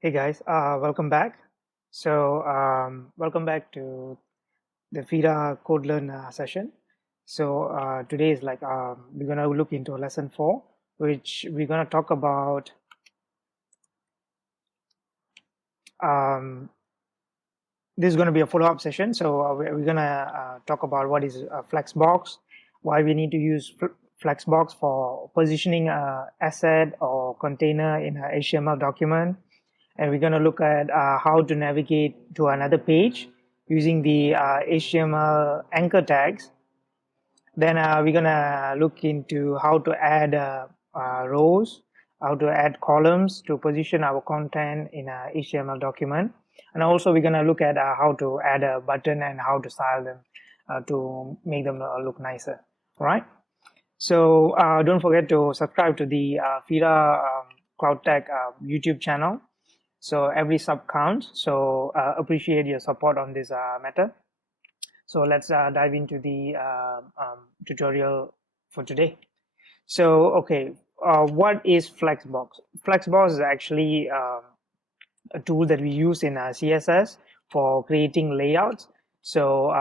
Hey guys, welcome back. Welcome back to the FIDA Code Learn session. Today is we're gonna look into lesson 4, which we're gonna talk about. Um, this is gonna be a follow-up session. We're gonna talk about what is Flexbox, why we need to use Flexbox for positioning a asset or container in a HTML document, and we're going to look at how to navigate to another page using the HTML anchor tags. Then we're going to look into how to add rows, how to add columns to position our content in a HTML document. And also we're going to look at how to add a button and how to style them to make them look nicer. All right. So don't forget to subscribe to the FIDA Cloud Tech YouTube channel. So every sub counts. So appreciate your support on this matter. So let's dive into the tutorial for today. So okay, what is Flexbox? Flexbox is actually a tool that we use in CSS for creating layouts. So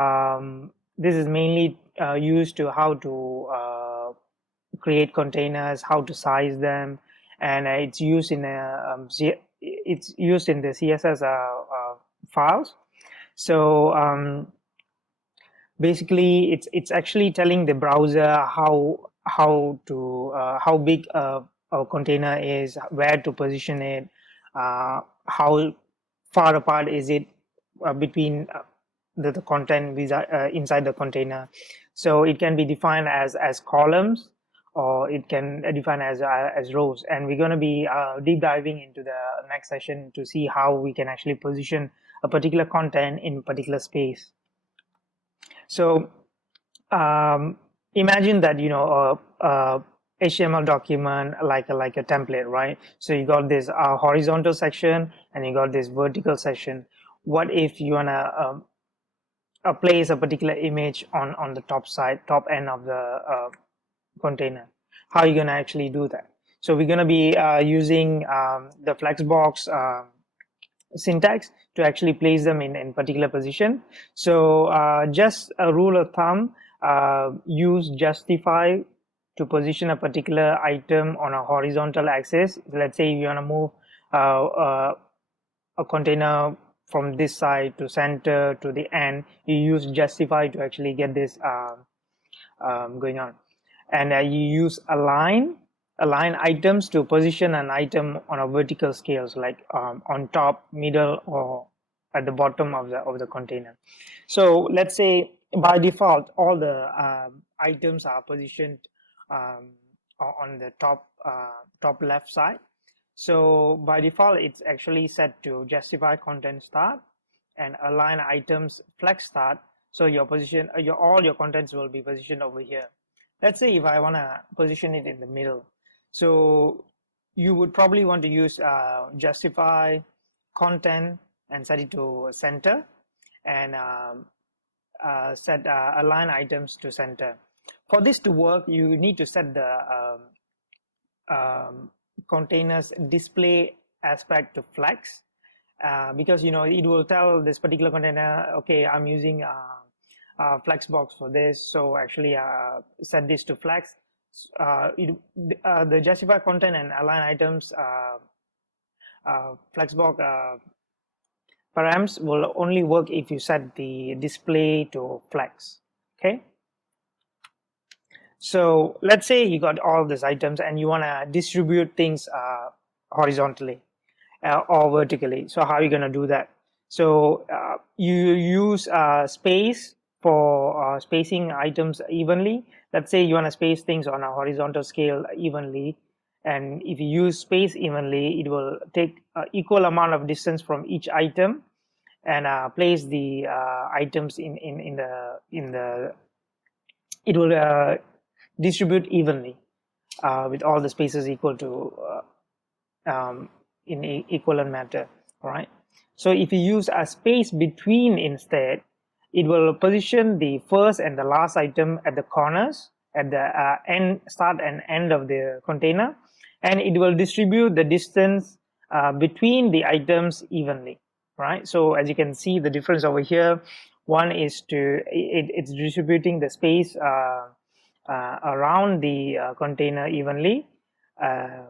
this is mainly used to how to create containers, how to size them, and it's used in it's used in the CSS files. So basically, it's actually telling the browser how big a container is, where to position it, how far apart is it between the content inside the container. So it can be defined as columns, or it can define as rows, and we're going to be deep diving into the next session to see how we can actually position a particular content in particular space. So imagine that a HTML document like a template, right? So you got this horizontal section and you got this vertical section. What if you wanna place a particular image on the top end of the container? How are you gonna actually do that? So we're gonna be using the Flexbox syntax to actually place them in particular position. So just a rule of thumb, use justify to position a particular item on a horizontal axis. Let's say you want to move a container from this side to center to the end, you use justify to actually get this going on. And you use align items to position an item on a vertical scale, so like on top, middle, or at the bottom of the container. So let's say by default all the items are positioned on the top left side. So by default it's actually set to justify content start and align items flex start. So your position all your contents will be positioned over here. Let's say if I want to position it in the middle, so you would probably want to use justify content and set it to center, and set align items to center. For this to work, you need to set the containers display aspect to flex, because it will tell this particular container, okay, I'm using Flexbox for this, so actually set this to flex. The justify content and align items Flexbox params will only work if you set the display to flex. Okay, so let's say you got all these items and you want to distribute things horizontally or vertically. So how are you going to do that? So you use space for spacing items evenly. Let's say you want to space things on a horizontal scale evenly, and if you use space evenly, it will take equal amount of distance from each item and place the items in the it will distribute evenly with all the spaces equal to in equivalent matter. All right, so if you use a space between instead, it will position the first and the last item at the corners, at the start and end of the container, and it will distribute the distance between the items evenly, right? So as you can see the difference over here, one is it's distributing the space around the container evenly. Uh,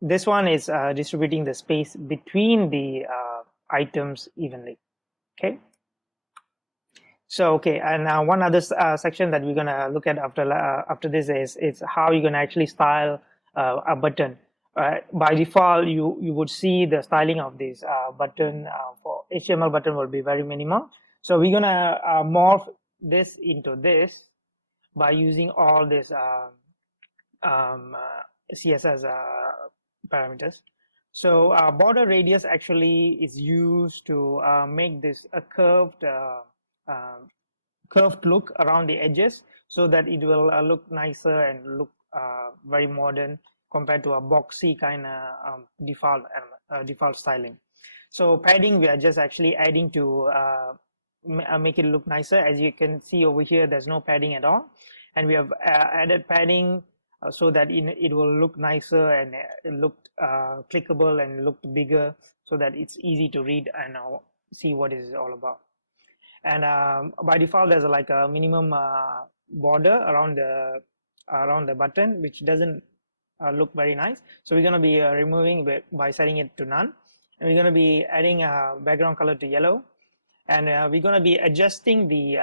this one is distributing the space between the items evenly. Okay. So okay, and one other section that we're gonna look at after this is how you're gonna actually style a button. By default, you would see the styling of this button for HTML button will be very minimal. So we're gonna morph this into this by using all this CSS parameters. So border radius actually is used to make this a uh, curved look around the edges, so that it will look nicer and look very modern compared to a boxy kind of default styling. So padding, we are just actually adding to make it look nicer. As you can see over here, there's no padding at all, and we have added padding so that it will look nicer and it looked clickable and looked bigger, so that it's easy to read and see what is all about. And by default there's like a minimum border around the button, which doesn't look very nice. So we're going to be removing by setting it to none, and we're going to be adding a background color to yellow, and we're going to be adjusting the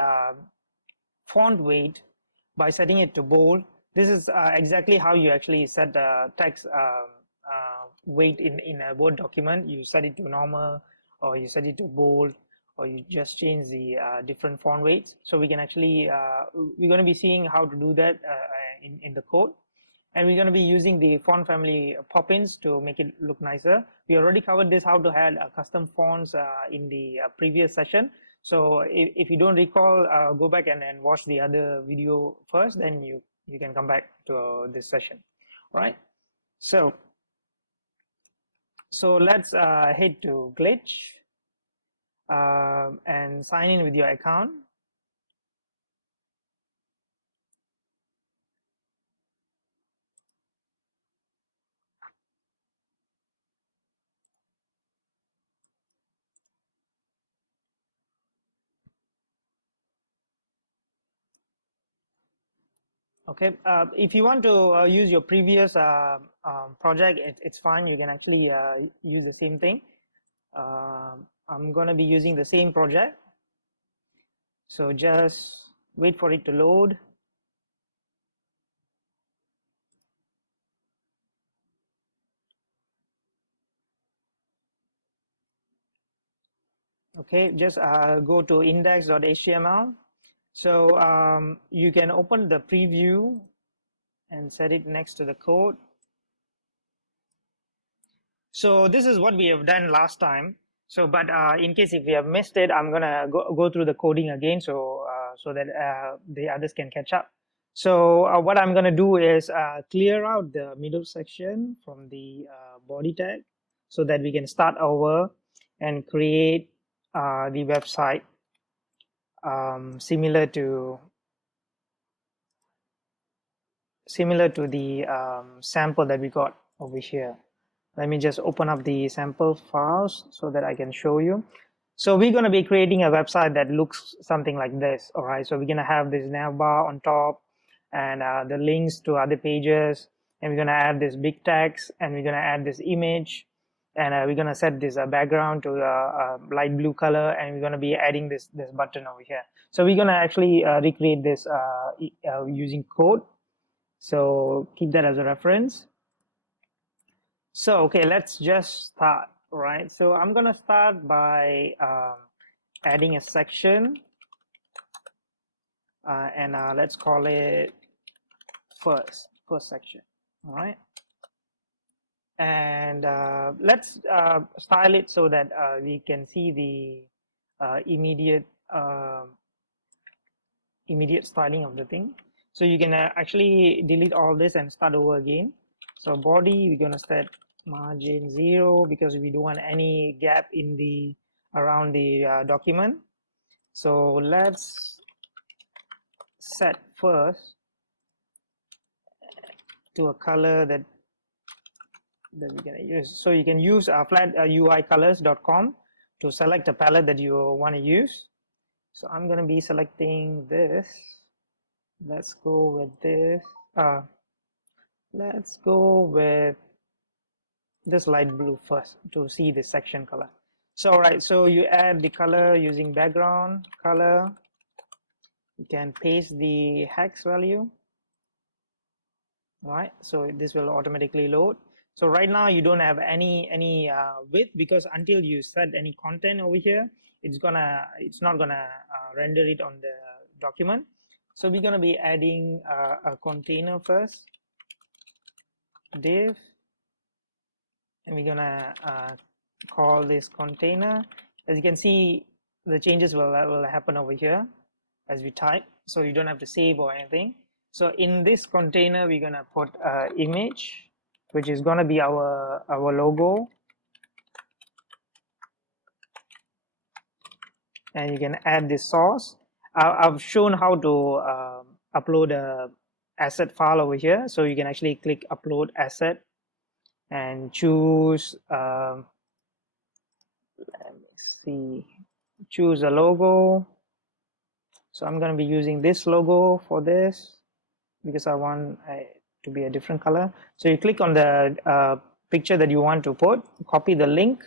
font weight by setting it to bold. This is exactly how you actually set text weight in a Word document. You set it to normal, or you set it to bold, or you just change the different font weights. So we can actually we're going to be seeing how to do that in the code. And we're going to be using the font family pop-ins to make it look nicer. We already covered this, how to add custom fonts in the previous session. So if you don't recall, go back and watch the other video first, then you can come back to this session. All right. So let's head to Glitch and sign in with your account. Okay, if you want to use your previous project, it's fine. You can actually use the same thing. I'm going to be using the same project. So just wait for it to load. Okay, just go to index.html. So you can open the preview and set it next to the code. So this is what we have done last time. So, but in case if we have missed it, I'm gonna go through the coding again, so so that the others can catch up. So what I'm gonna do is clear out the middle section from the body tag, so that we can start over and create the website similar to the sample that we got over here. Let me just open up the sample files so that I can show you. So we're going to be creating a website that looks something like this. All right, so we're going to have this nav bar on top, and the links to other pages, and we're going to add this big text, and we're going to add this image, and we're going to set this background to a light blue color, and we're going to be adding this button over here. So we're going to actually recreate this using code. So keep that as a reference. So, okay, let's just start, right? So I'm gonna start by adding a section, and let's call it first section, all right? And let's style it so that we can see the immediate styling of the thing. So you can actually delete all this and start over again. So body, we're gonna set margin 0 because we don't want any gap in the around the document. So let's set first to a color that that we're gonna use. So you can use flat.uicolors.com to select a palette that you want to use. So I'm gonna be selecting this. Let's go with this. Let's go with this light blue first to see the section color. So all right, so you add the color using background color. You can paste the hex value. All right, so this will automatically load. So right now you don't have any width, because until you set any content over here, it's not gonna render it on the document. So we're gonna be adding a container first, div, and we're gonna call this container. As you can see, the changes will happen over here as we type, so you don't have to save or anything. So in this container, we're gonna put image, which is gonna be our logo, and you can add this source. I've shown how to upload a asset file over here, so you can actually click upload asset and choose choose a logo. So I'm going to be using this logo for this because I want to be a different color. So you click on the picture that you want to put, copy the link,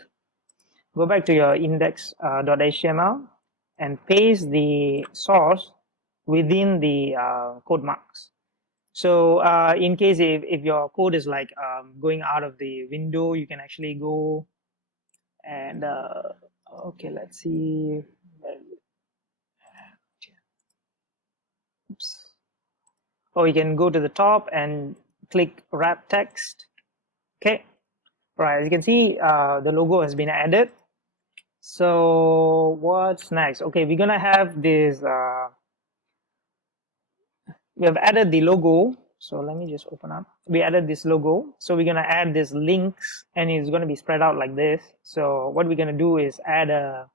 go back to your index.html and paste the source within the code marks. So in case if your code is like going out of the window, you can actually go and okay, let's see. Oops. Or you can go to the top and click wrap text. Okay, right, as you can see, the logo has been added. So what's next? Okay, we're gonna have this we have added the logo. So let me just open up. We added this logo, so we're gonna add this links, and it's gonna be spread out like this. So what we're gonna do is add a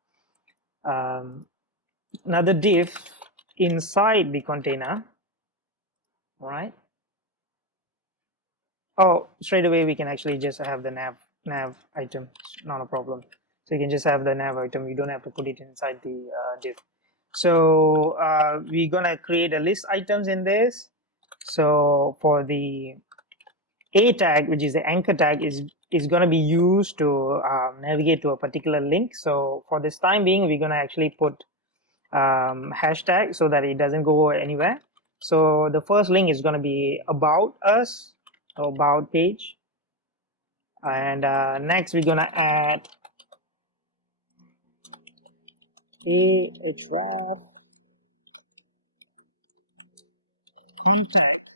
another div inside the container. All right. Oh, straight away we can actually just have the nav item. Not a problem. So you can just have the nav item. You don't have to put it inside the div. So we're gonna create a list items in this. So for the a tag, which is the anchor tag, is gonna be used to navigate to a particular link. So for this time being, we're gonna actually put hashtag so that it doesn't go anywhere. So the first link is gonna be about us, or about page, and next we're gonna add a href contact,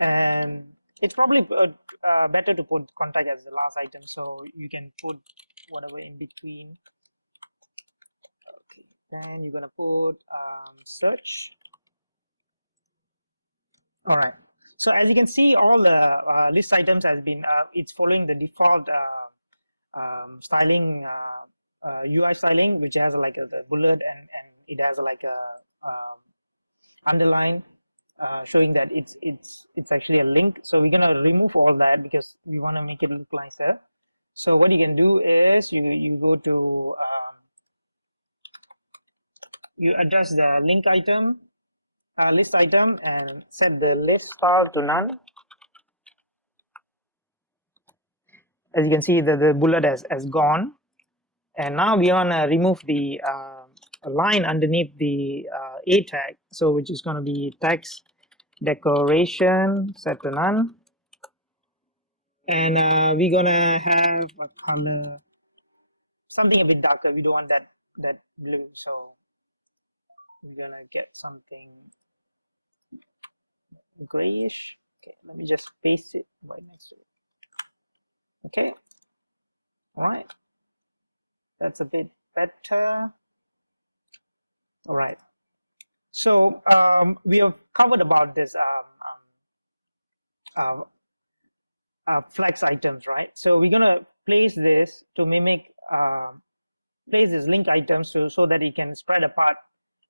and it's probably better to put contact as the last item, so you can put whatever in between. Okay, then you're gonna put search. All right, so as you can see, all the list items has been it's following the default styling, UI styling, which has like the bullet, and it has like a underline showing that it's actually a link. So we're gonna remove all that because we want to make it look nicer. So what you can do is you go to you adjust the link item, list item, and set the list file to none. As you can see, the bullet has gone, and now we want to remove the line underneath the a tag, so which is going to be text decoration, set to none, and we're gonna have a color, something a bit darker. We don't want that blue, so we're gonna get something grayish. Okay, let me just paste it right next to it. Okay, all right, that's a bit better. All right, so we have covered about this flex items, right? So we're gonna place this to mimic place these link items so that it can spread apart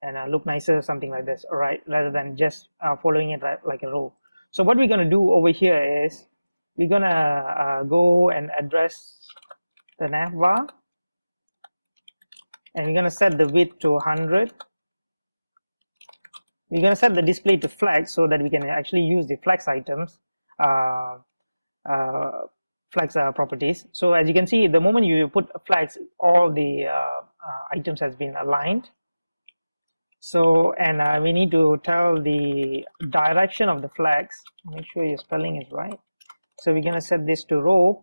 and look nicer, something like this, all right, rather than just following it like a row. So what we're going to do over here is we're going to go and address the navbar, and we're going to set the width to 100. We're going to set the display to flex so that we can actually use the flex items, uh, uh, flex properties. So as you can see, the moment you put a flex, all the items has been aligned. So, and we need to tell the direction of the flex. Make sure your spelling is right. So we're going to set this to row,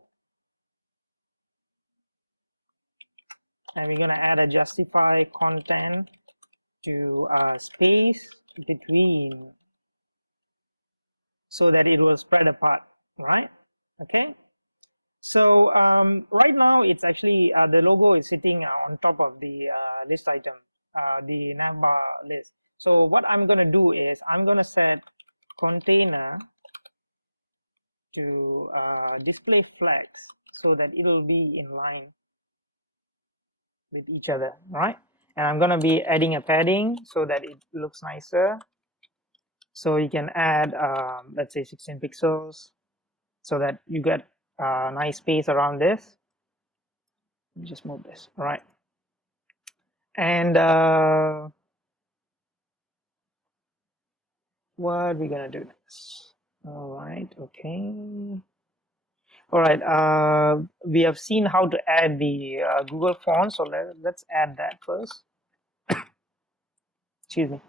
and we're going to add a justify content to space between, so that it will spread apart, right? Okay. So right now it's actually the logo is sitting on top of the list item, the navbar list. So what I'm going to do is I'm going to set container to display flex so that it will be in line with each other, right? And I'm going to be adding a padding so that it looks nicer. So you can add, let's say 16 pixels so that you get a nice space around this. Let me just move this, all right? And what we're going to do next? All right, okay. All right, we have seen how to add the Google font, so let's add that first. Excuse me.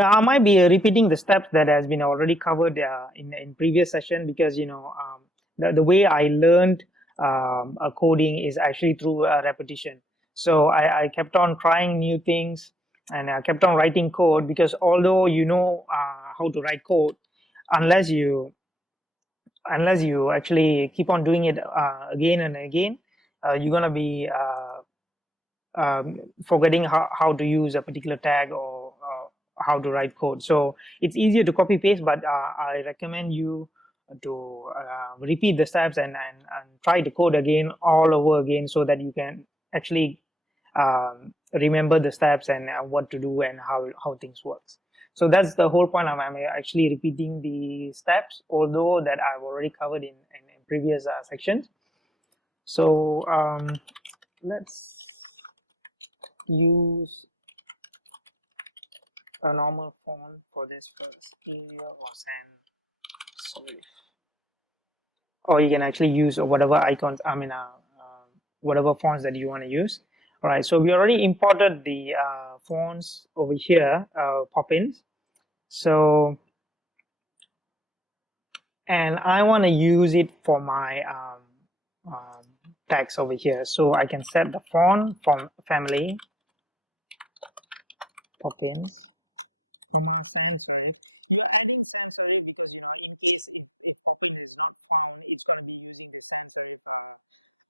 I might be repeating the steps that has been already covered in previous session, because the way I learned coding is actually through repetition. So I kept on trying new things, and I kept on writing code, because although you know how to write code, unless you actually keep on doing it again and again, you're gonna be forgetting how to use a particular tag, or how to write code. So it's easier to copy paste, but I recommend you to repeat the steps and try to code again all over again, so that you can actually remember the steps and what to do and how things works. So that's the whole point. I'm actually repeating the steps, although that I've already covered in previous sections. So let's use a normal font for this first, Arial or sans serif. Or you can actually use whatever icons, whatever fonts that you want to use. All right, so we already imported the fonts over here, pop-ins. So, and I want to use it for my text over here. So I can set the font from family, pop-ins. Sans serif. You're adding sans serif because in case if pop-in is not found, it's going to be using the sans serif font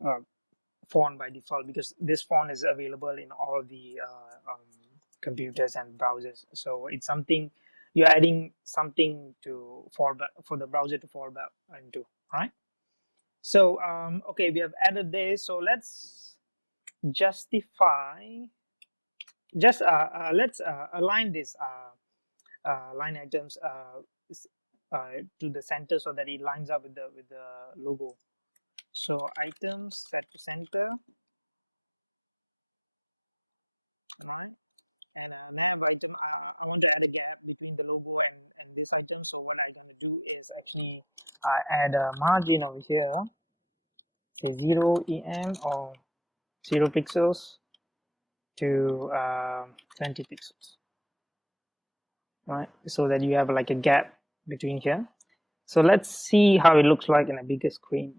by default, because this font is available in all the computers and browsers. So it's something you're adding something to for the browser to format to, right? So okay, we have added this. So let's justify. Just let's align this line items in the center so that it lines up with the logo. So items at the center, right? And nav item, I want to add a gap between the logo and this item. So what I'm going to do is actually add a margin over here, say 0 em or 0 pixels to 20 pixels, right? So that you have like a gap between here. So let's see how it looks like in a bigger screen.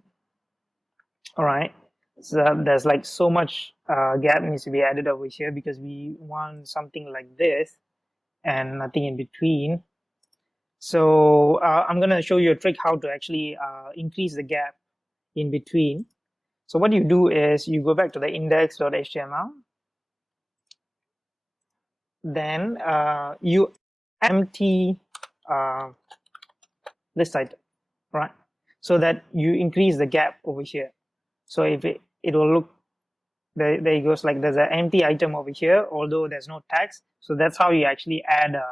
All right, so there's like so much gap needs to be added over here, because we want something like this and nothing in between. So I'm going to show you a trick how to actually increase the gap in between. So what you do is you go back to the index.html, then you empty this item, right? So that you increase the gap over here. So if it will look, there it goes, like there's an empty item over here, although there's no text. So that's how you actually add a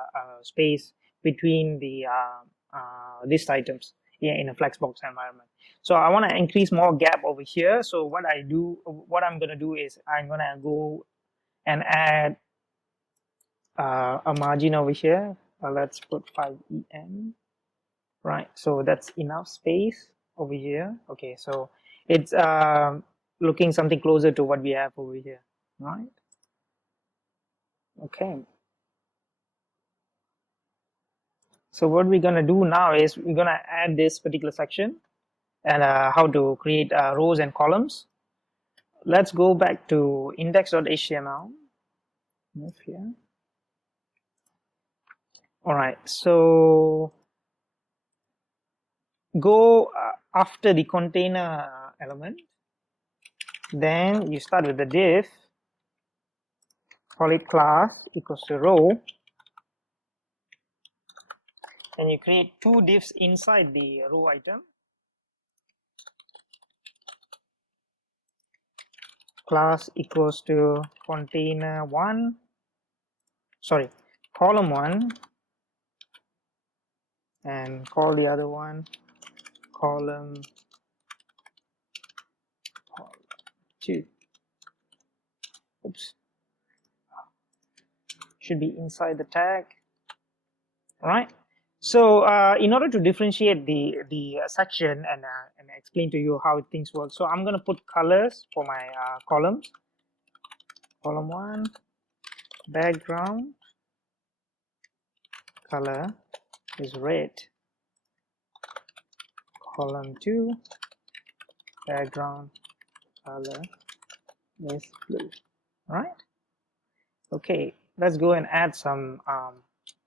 space between the list items in a Flexbox environment. So I want to increase more gap over here. So what I'm going to do is I'm going to go and add a margin over here. Let's put 5em, right? So that's enough space over here. Okay, so it's looking something closer to what we have over here, right? Okay, so what we're gonna do now is we're gonna add this particular section and how to create rows and columns. Let's go back to index.html. Move here. All right, so go after the container element, then you start with the div, call it class equals to row, and you create two divs inside the row item. Class equals to container one, sorry, column one, and call the other one column 2. Oops, should be inside the tag. All right. So in order to differentiate the section and explain to you how things work, so I'm gonna put colors for my columns. Column 1, background color is red. Column 2, background color is blue. All right. Okay, let's go and add some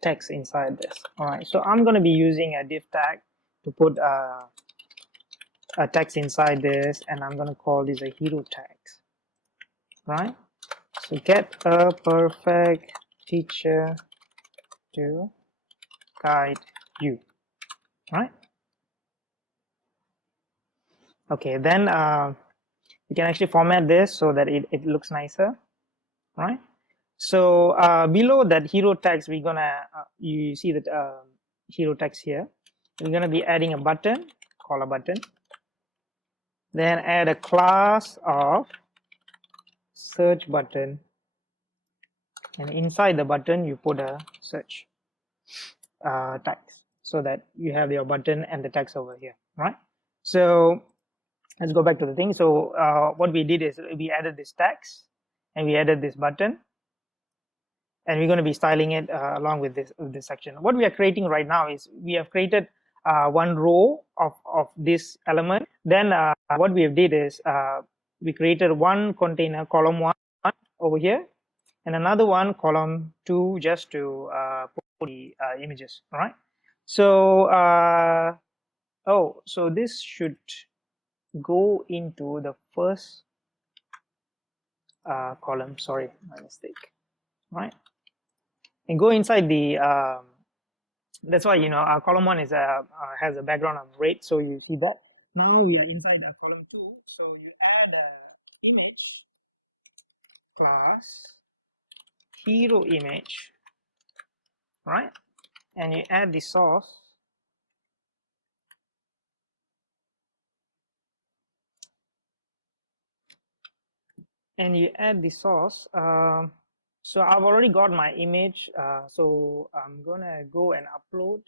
text inside this. All right, so I'm going to be using a div tag to put a text inside this, and I'm going to call this a hero tags. Right, so get a perfect teacher to guide you. Right, okay, then you can actually format this so that it looks nicer. Right, so below that hero tags, we're gonna you see that hero text here. We're gonna be adding a button, call a button, then add a class of search button, and inside the button you put a search text, so that you have your button and the text over here, right? So let's go back to the thing. So what we did is we added this text and we added this button, and we're going to be styling it along with this section. What we are creating right now is we have created one row of this element. Then what we have did is we created one container, column 1 over here, and another one, column 2, just to put the images. All right, so so this should go into the first column. Sorry, my mistake. All right, and go inside the that's why, our column 1 is has a background of red, so you see that. Now we are inside column 2, so you add a image class hero image, right? And you add the source, so I've already got my image, so I'm gonna go and upload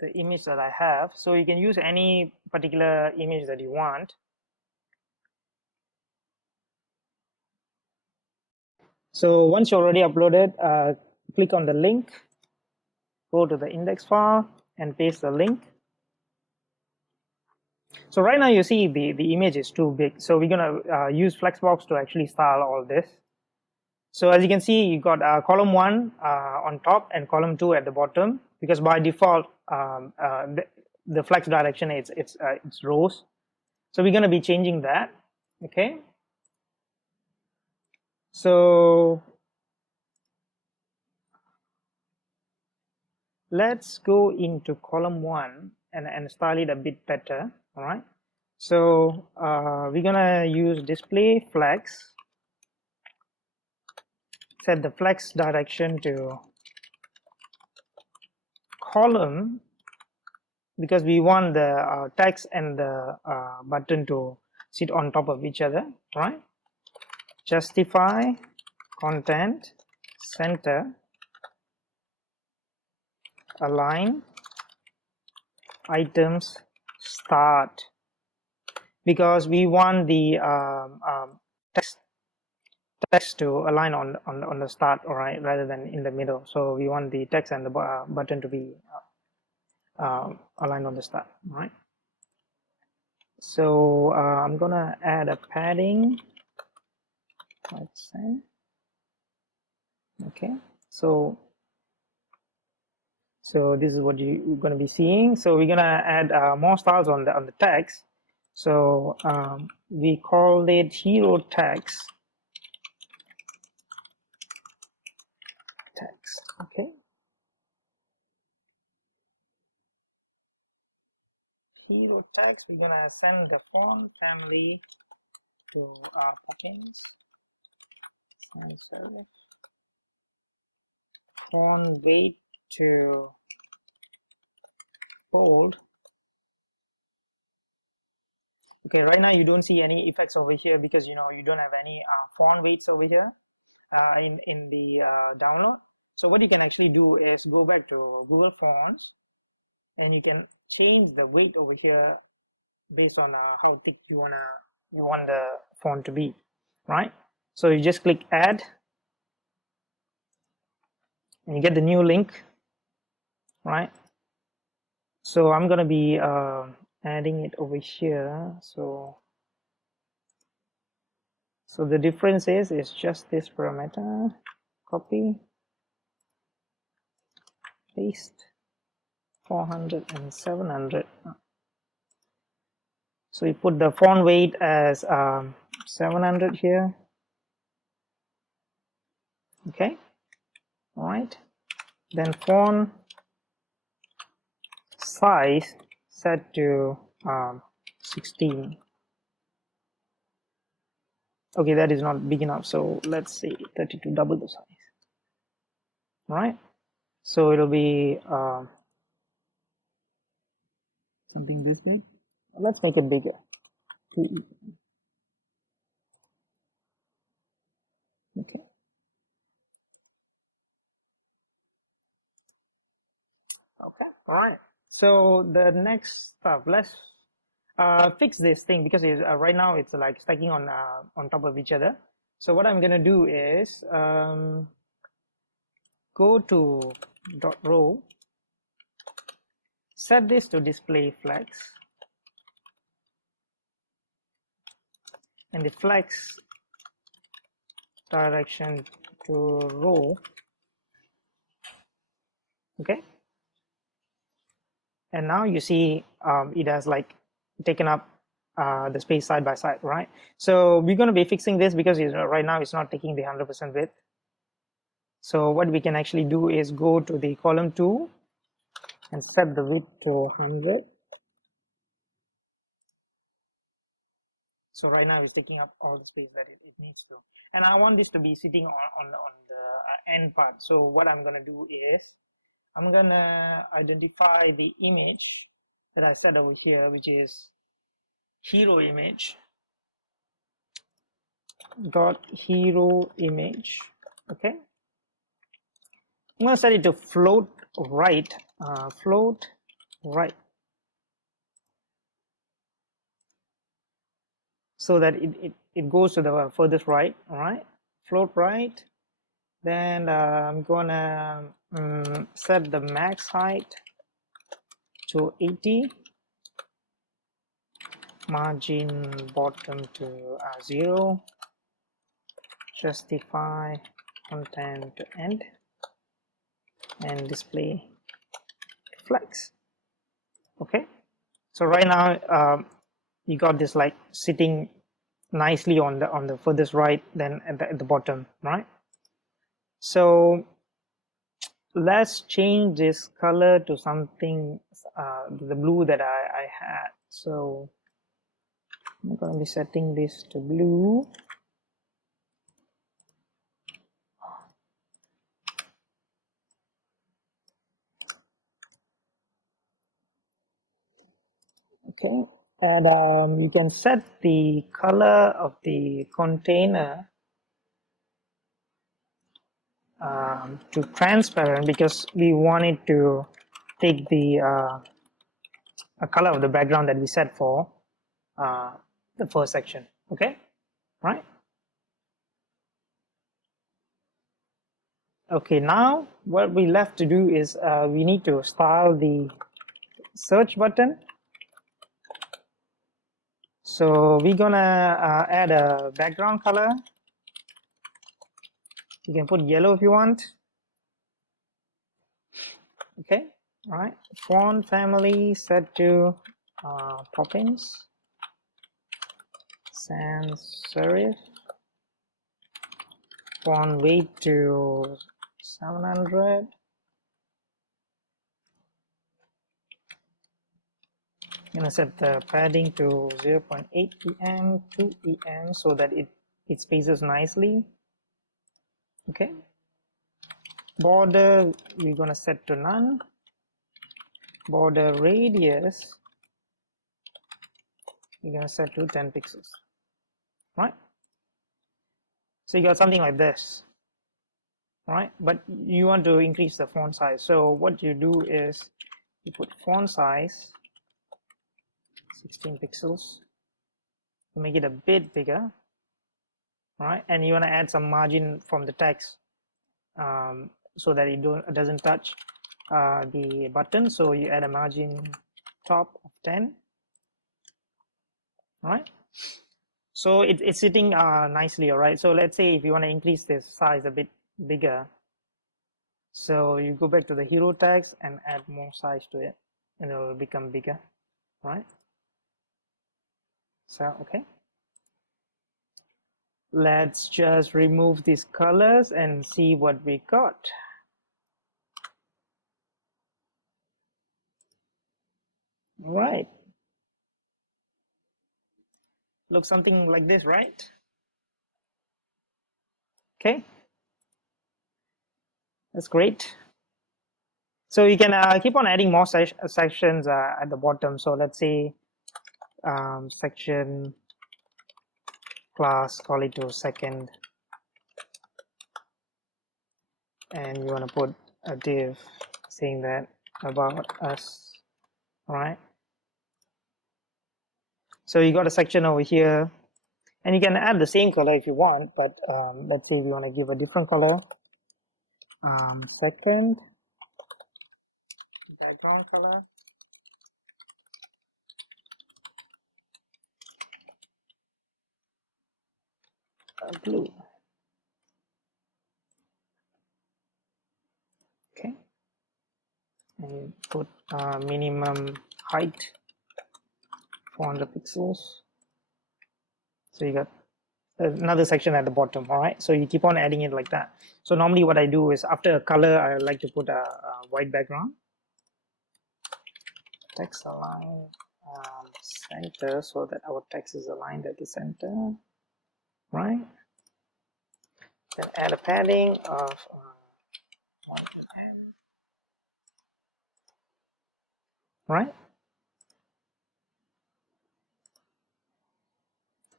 the image that I have. So you can use any particular image that you want. So once you already uploaded, click on the link, go to the index file and paste the link. So right now you see the image is too big, so we're gonna use Flexbox to actually style all this. So as you can see, you got column 1 on top and column 2 at the bottom, because by default the flex direction it's rows. So we're going to be changing that. Okay, so let's go into column 1 and style it a bit better. All right, so we're gonna use display flex, set the flex direction to column, because we want the text and the button to sit on top of each other, right? Justify content center, align items start, because we want the text to align on the start, all right, rather than in the middle. So we want the text and the button to be aligned on the start, all right? So I'm gonna add a padding, let's say. Okay, so this is what you're going to be seeing. So we're going to add more styles on the text. So we call it hero text. Okay, hero text. We're going to send the font family to Poppins, and font weight to bold. Okay, right now you don't see any effects over here because you don't have any font weights over here in the download. So what you can actually do is go back to Google Fonts, and you can change the weight over here based on how thick you want the font to be, right? So you just click add, and you get the new link, right? So I'm gonna be adding it over here. So the difference is just this parameter, copy, paste, 400 and 700. So you put the font weight as 700 here. Okay, all right. Then font size set to 16. Okay, that is not big enough. So let's say 32, double the size. All right. So it'll be something this big. Let's make it bigger. Okay. Okay. All right. So the next stuff, let's fix this thing, because right now it's like stacking on top of each other. So what I'm gonna do is go to .row, set this to display flex, and the flex direction to row. Okay, and now you see it has like taken up the space side by side, right? So we're going to be fixing this because right now it's not taking the 100% width. So what we can actually do is go to the column 2 and set the width to 100. So right now it's taking up all the space that it needs to, and I want this to be sitting on the end part. So what I'm going to do is I'm going to identify the image that I set over here, which is hero image dot hero image. Okay, I'm going to set it to float right, so that it goes to the furthest right. All right, float right. Then I'm gonna set the max height to 80, margin bottom to 0, justify content to end, and display flex. Okay, so right now you got this like sitting nicely on the furthest right, then at the bottom, right? So let's change this color to something, the blue that I had. So I'm going to be setting this to blue. Okay, and you can set the color of the container to transparent, because we want it to take the color of the background that we set for the first section. Okay, right? Okay, now what we left to do is we need to style the search button. So we're gonna add a background color. You can put yellow if you want. Okay, all right. Font family set to Poppins, sans serif. Font weight to 700. I'm gonna set the padding to 0.8 em to em so that it spaces nicely. Okay. Border we're gonna set to none. Border radius you're gonna set to 10 pixels. Right? So you got something like this. Right? But you want to increase the font size. So what you do is you put font size 16 pixels to make it a bit bigger. Right? And you want to add some margin from the text so that it doesn't touch the button. So you add a margin top of 10. Right? So it's sitting nicely. All right, so let's say if you want to increase this size a bit bigger, so you go back to the hero tags and add more size to it and it will become bigger. Right? So okay, let's just remove these colors and see what we got. All right, looks something like this, right? Okay, that's great. So you can keep on adding more sections at the bottom. So let's say section class, call it to second, and you want to put a div saying that about us. All right, so you got a section over here, and you can add the same color if you want, but let's say we want to give a different color. Second background color, blue. Okay, and put minimum height 400 pixels. So you got another section at the bottom. All right, so you keep on adding it like that. So normally what I do is after a color I like to put a white background, text align center, so that our text is aligned at the center. Right, then add a padding of 1 mm. Right,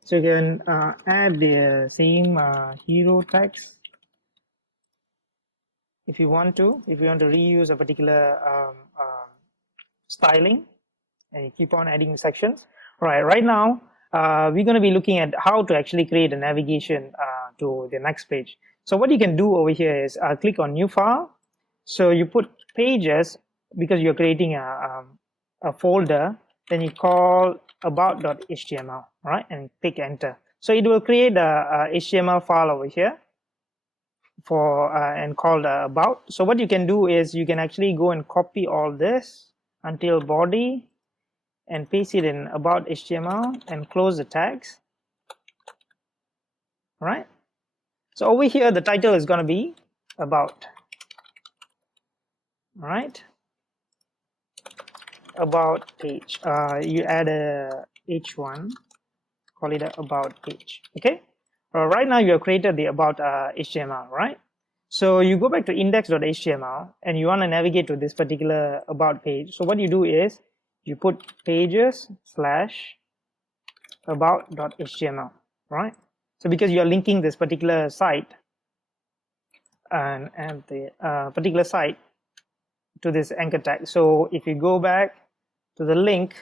so you can add the same hero text if you want to reuse a particular styling, and you keep on adding sections. All right, right now we're going to be looking at how to actually create a navigation to the next page. So what you can do over here is click on new file. So you put pages, because you're creating a folder, then you call about.html, right, and click enter. So it will create a HTML file over here for and called about. So what you can do is you can actually go and copy all this until body and paste it in about HTML and close the tags. All right, so over here the title is going to be about. All right, about page. You add a h1, call it a about page. Okay. Right now you have created the about HTML, right? So you go back to index.html and you want to navigate to this particular about page. So what you do is you put pages slash about.html, right? So because you are linking this particular site and the particular site to this anchor tag. So if you go back to the link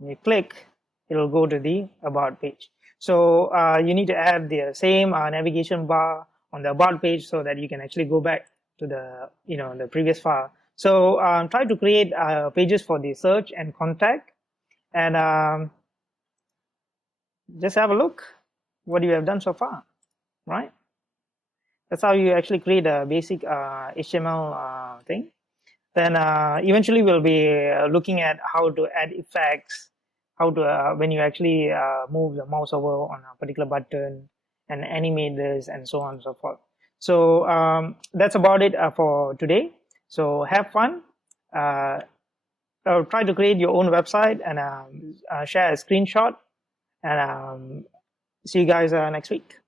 and you click, it'll go to the about page. So you need to add the same navigation bar on the about page so that you can actually go back to the the previous file. So try to create pages for the search and contact, and just have a look what you have done so far, right? That's how you actually create a basic HTML thing. Then eventually we'll be looking at how to add effects, how to when you actually move the mouse over on a particular button and animate this and so on and so forth. So that's about it for today. So have fun. Try to create your own website and share a screenshot, and see you guys next week.